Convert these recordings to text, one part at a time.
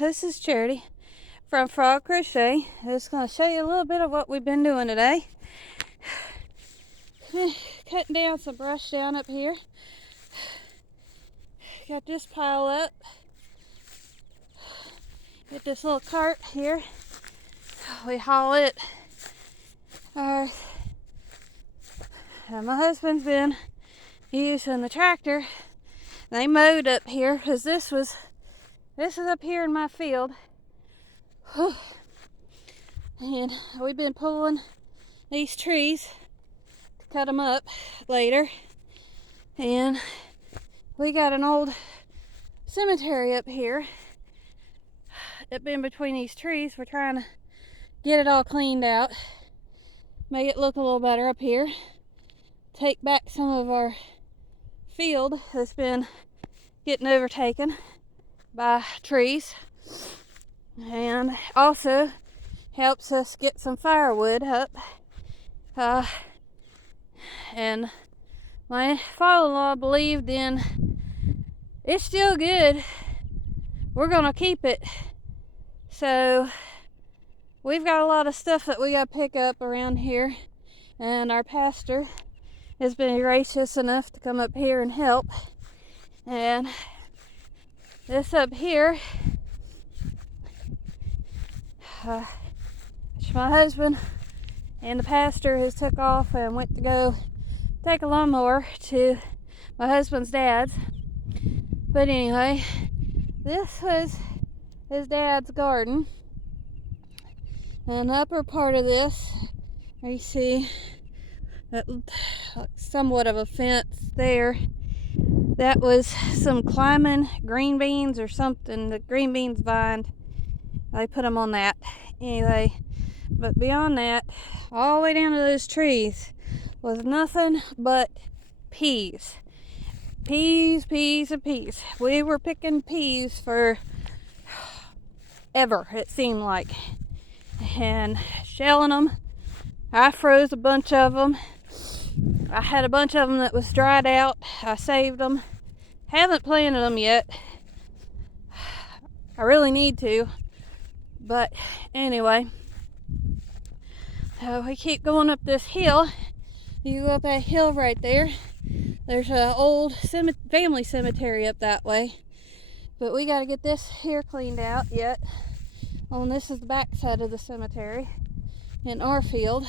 This is Charity from F.R.O.G. I'm just going to show you a little bit of what we've been doing today. Cutting down some brush down up here. Got this pile up. Get this little cart here. We haul it. And my husband's been using the tractor. They mowed up here because this is up here in my field. And we've been pulling these trees to cut them up later. And we got an old cemetery up here. Up in between these trees. We're trying to get it all cleaned out. Make it look a little better up here. Take back some of our field that's been getting overtaken by trees. And also helps us get some firewood up. And my father-in-law believed in it's still good. We're gonna keep it. So we've got a lot of stuff that we gotta pick up around here, and our pastor has been gracious enough to come up here and help. And this up here, which my husband and the pastor has took off and went to go take a lawnmower to my husband's dad's. But anyway, this was his dad's garden. And the upper part of this, you see that somewhat of a fence there. That was some climbing green beans or something. The green beans vine. They put them on that. Anyway, but beyond that, all the way down to those trees was nothing but peas. Peas, peas, and peas. We were picking peas for ever, it seemed like. And shelling them. I froze a bunch of them. I had a bunch of them that was dried out. I saved them. Haven't planted them yet. I really need to. But anyway, we keep going up this hill. You go up that hill right there. There's an old family cemetery up that way. But we got to get this here cleaned out yet. This is the back side of the cemetery in our field.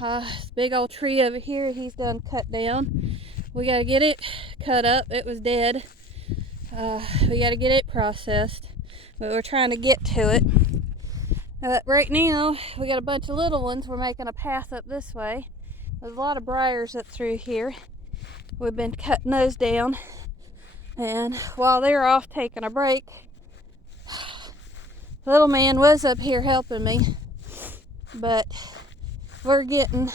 This big old tree over here he's done cut down. We got to get it cut up. It was dead. We got to get it processed. But we're trying to get to it. Right now, we got a bunch of little ones. We're making a path up this way. There's a lot of briars up through here. We've been cutting those down. And while they're off taking a break, the little man was up here helping me. But we're getting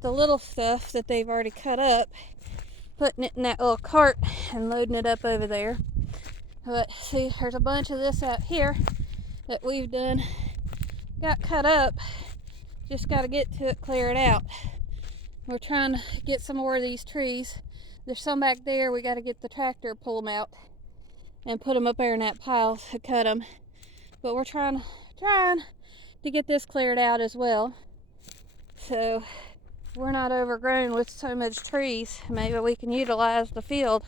the little stuff that they've already cut up, putting it in that little cart and loading it up over there. But see, there's a bunch of this out here that we've got cut up. Just got to get to it, clear it out. We're trying to get some more of these trees. There's some back there. We got to get the tractor, pull them out and put them up there in that pile to cut them. But we're trying to get this cleared out as well, so we're not overgrown with so much trees. Maybe we can utilize the field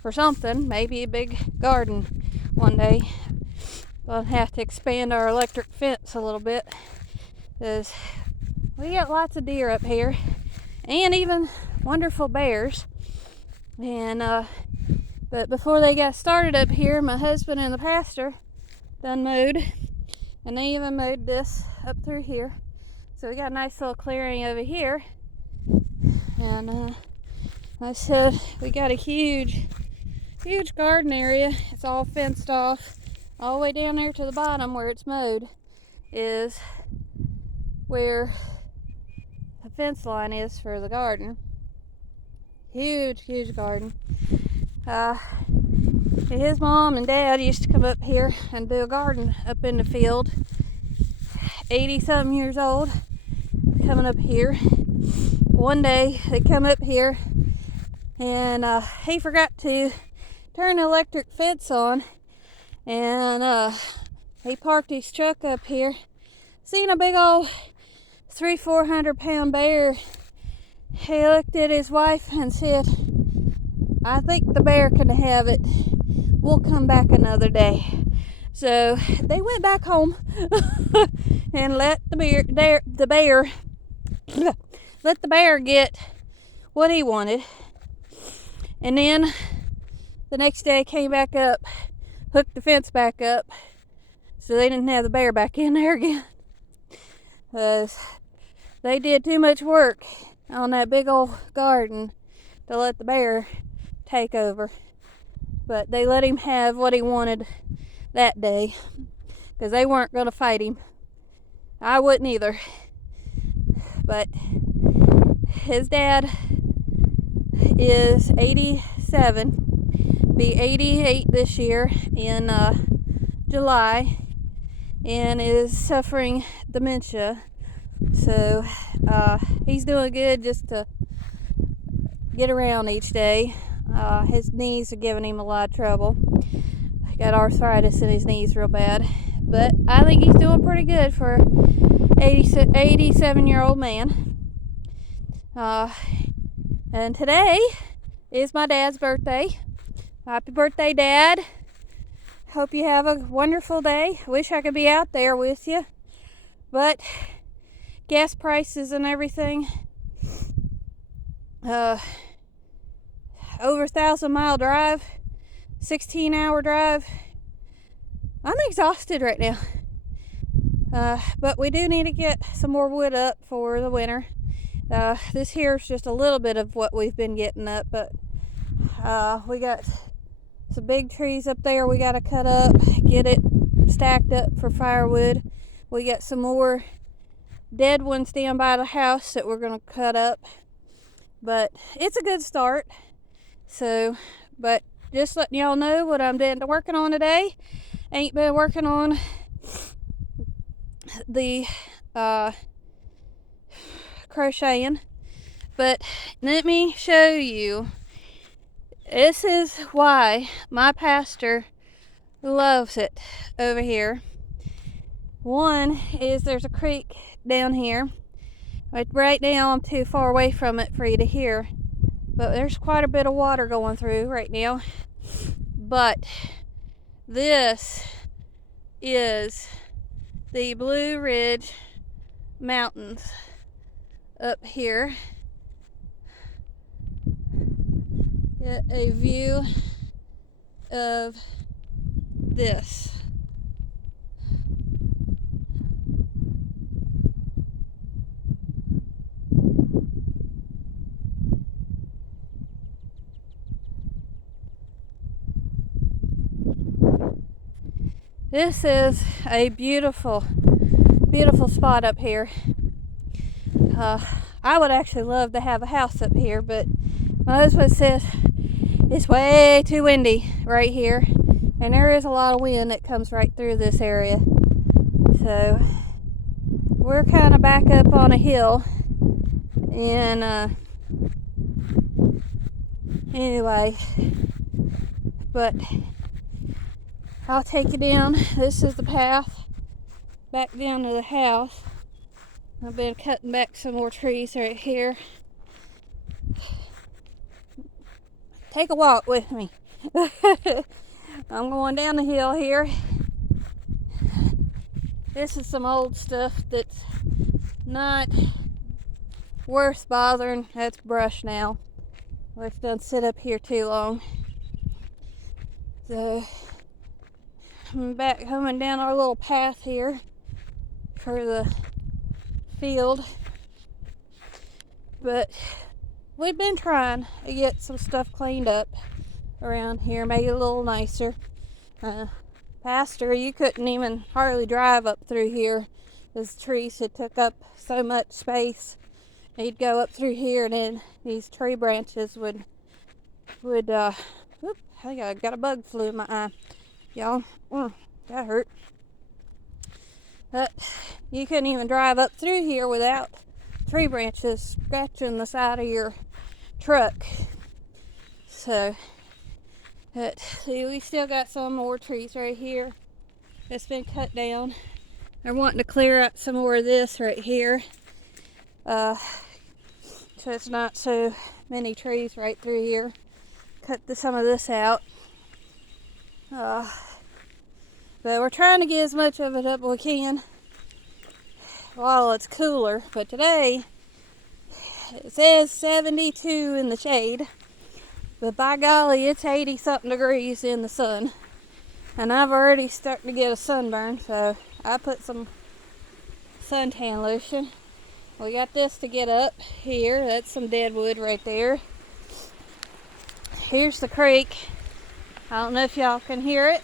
for something, maybe a big garden one day. We'll have to expand our electric fence a little bit, because we got lots of deer up here and even wonderful bears. And but before they got started up here, my husband and the pastor done mowed, and they even mowed this up through here. So we got a nice little clearing over here. And like I said, we got a huge garden area. It's all fenced off. All the way down there to the bottom where it's mowed is where the fence line is for the garden. Huge garden. His mom and dad used to come up here and do a garden up in the field. 80-something years old, coming up here. One day they come up here and he forgot to turn the electric fence on, And he parked his truck up here. Seen a big old 300-400 pound bear. He looked at his wife and said, "I think the bear can have it. We'll come back another day." So they went back home and let the bear get what he wanted. And then the next day came back up, hooked the fence back up, so they didn't have the bear back in there again. Because they did too much work on that big old garden to let the bear take over. But they let him have what he wanted that day, because they weren't going to fight him. I wouldn't either. But his dad is 87, be 88 this year in July, and is suffering dementia. So he's doing good just to get around each day. His knees are giving him a lot of trouble. Got arthritis in his knees real bad. But I think he's doing pretty good for an 87-year-old man. And today is my dad's birthday. Happy birthday, Dad. Hope you have a wonderful day. Wish I could be out there with you. But gas prices and everything. Over 1,000-mile drive. 16-hour drive. I'm exhausted right now. But we do need to get some more wood up for the winter. This here is just a little bit of what we've been getting up, but we got some big trees up there we got to cut up, get it stacked up for firewood. We got some more dead ones down by the house that we're going to cut up, but it's a good start. So, but just letting y'all know what I'm working on today. Ain't been working on the crocheting, but let me show you. This is why my pastor loves it over here. One is there's a creek down here. Right now I'm too far away from it for you to hear, but there's quite a bit of water going through right now. But this is the Blue Ridge Mountains up here. Get a view of this. This is a beautiful, beautiful spot up here. I would actually love to have a house up here, but my husband says it's way too windy right here, and there is a lot of wind that comes right through this area. So we're kind of back up on a hill, and anyway, but I'll take you down. This is the path back down to the house. I've been cutting back some more trees right here. Take a walk with me. I'm going down the hill here. This is some old stuff that's not worth bothering. That's brush now. It's done sit up here too long. So I'm back coming down our little path here for the field. But we've been trying to get some stuff cleaned up around here, make it a little nicer. Pastor, you couldn't even hardly drive up through here. Those trees had took up so much space. He'd go up through here, and then these tree branches would I think I got a bug flew in my eye. Y'all, that hurt. But you couldn't even drive up through here without tree branches scratching the side of your truck. So But see, we still got some more trees right here that's been cut down. They're wanting to clear up some more of this right here. So it's not so many trees right through here. Cut some of this out. But we're trying to get as much of it up as we can while it's cooler. But today, it says 72 in the shade. But by golly, it's 80 something degrees in the sun. And I've already started to get a sunburn, so I put some suntan lotion. We got this to get up here. That's some dead wood right there. Here's the creek. I don't know if y'all can hear it,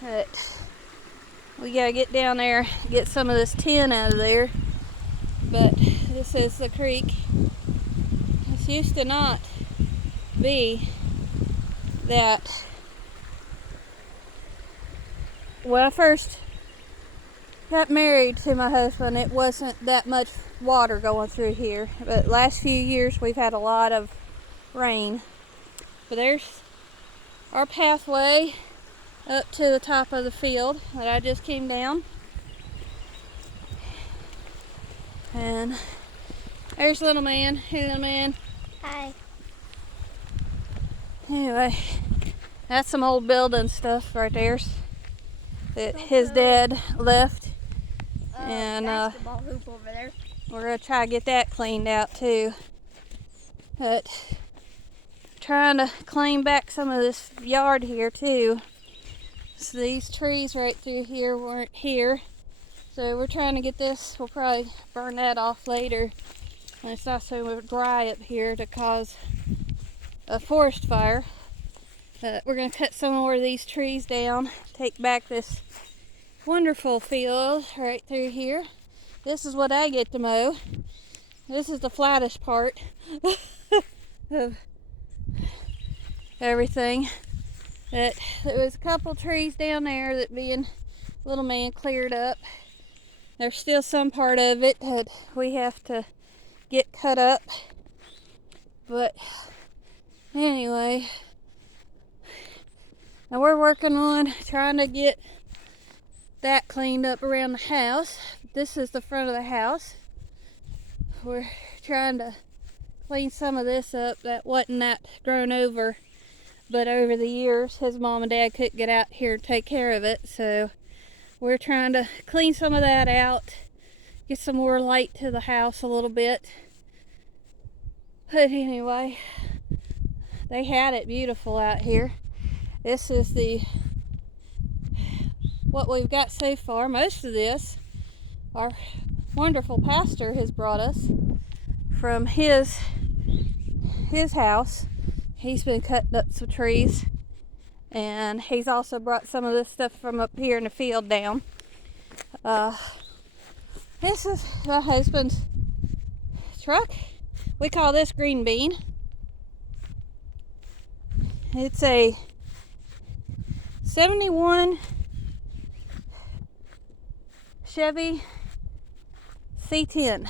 but we gotta get down there, get some of this tin out of there. But this is the creek. This used to not be that. When I first got married to my husband, it wasn't that much water going through here. But last few years we've had a lot of rain. But there's our pathway up to the top of the field that I just came down. And there's little man. Hey, little man. Hi. Anyway, that's some old building stuff right there that his dad left. And basketball hoop over there. We're gonna try to get that cleaned out too. But trying to clean back some of this yard here too. So these trees right through here weren't here. So we're trying to get this. We'll probably burn that off later when it's not so dry up here to cause a forest fire. We're going to cut some more of these trees down, take back this wonderful field right through here. This is what I get to mow. This is the flattest part of everything. There was a couple trees down there that being little man cleared up. There's still some part of it that we have to get cut up. But anyway, now we're working on trying to get that cleaned up around the house. This is the front of the house. We're trying to clean some of this up that wasn't that grown over, but over the years his mom and dad couldn't get out here and take care of it, so we're trying to clean some of that out, get some more light to the house a little bit. But anyway, they had it beautiful out here. This is what we've got so far. Most of this our wonderful pastor has brought us from his house. He's been cutting up some trees, and he's also brought some of this stuff from up here in the field down. This is my husband's truck. We call this green bean. It's a 71 Chevy C10.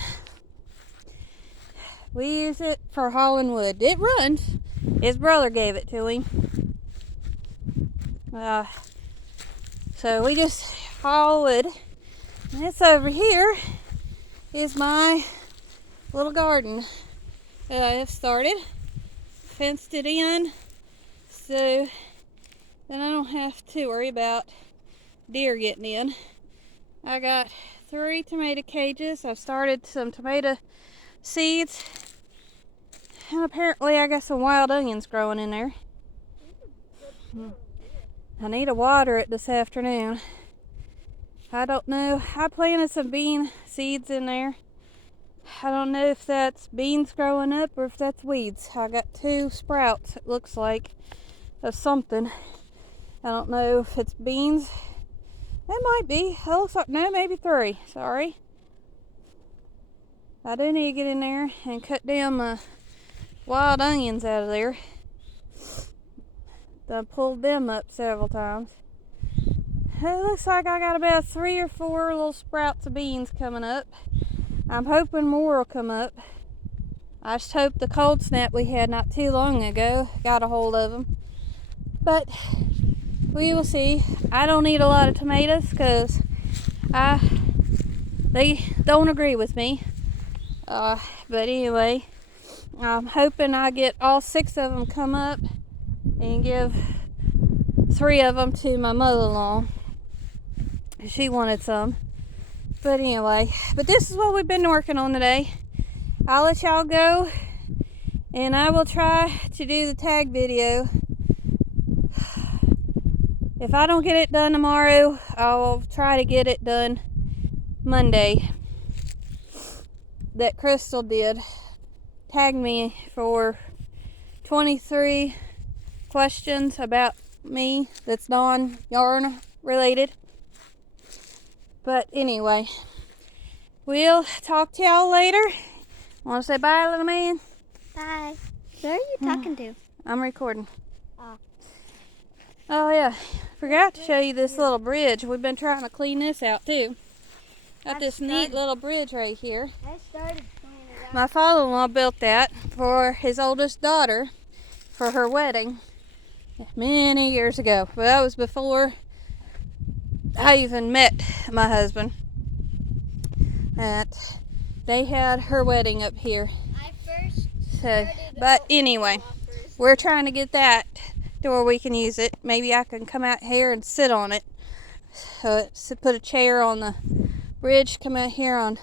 We use it for hauling wood. It runs. His brother gave it to him. So we just haul wood. And this over here is my little garden that I have started. Fenced it in so then I don't have to worry about deer getting in. I got 3 tomato cages. I've started some tomato seeds, and apparently I got some wild onions growing in there. I need to water it this afternoon. I don't know. I planted some bean seeds in there. I don't know if that's beans growing up or if that's weeds. I got 2 sprouts, it looks like, of something. I don't know if it's beans. It might be. It looks like, no, maybe 3. Sorry. I do need to get in there and cut down my wild onions out of there. I pulled them up several times. It looks like I got about 3 or 4 little sprouts of beans coming up. I'm hoping more will come up. I just hope the cold snap we had not too long ago got a hold of them. But we will see. I don't eat a lot of tomatoes because they don't agree with me. But anyway, I'm hoping I get all 6 of them come up and give 3 of them to my mother-in-law. She wanted some. But anyway, this is what we've been working on today. I'll let y'all go, and I will try to do the tag video. If I don't get it done tomorrow, I'll try to get it done Monday. That Crystal did tag me for 23 questions about me that's non-yarn related. But anyway, we'll talk to y'all later. Want to say bye, little man? Bye. Who are you talking to? I'm recording. Oh. Oh yeah, forgot to show you this little bridge. We've been trying to clean this out too. Got this neat little bridge right here. I started cleaning it out. My father-in-law built that for his oldest daughter for her wedding many years ago. Well, that was before I even met my husband. And they had her wedding up here. I first But anyway, we're trying to get that to where we can use it. Maybe I can come out here and sit on it. So put a chair on the bridge, come out here on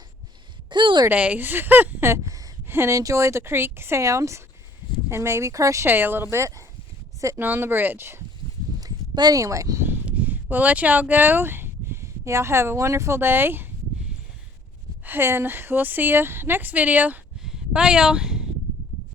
cooler days and enjoy the creek sounds and maybe crochet a little bit sitting on the bridge. But anyway, we'll let y'all go. Y'all have a wonderful day, and we'll see you next video. Bye, y'all.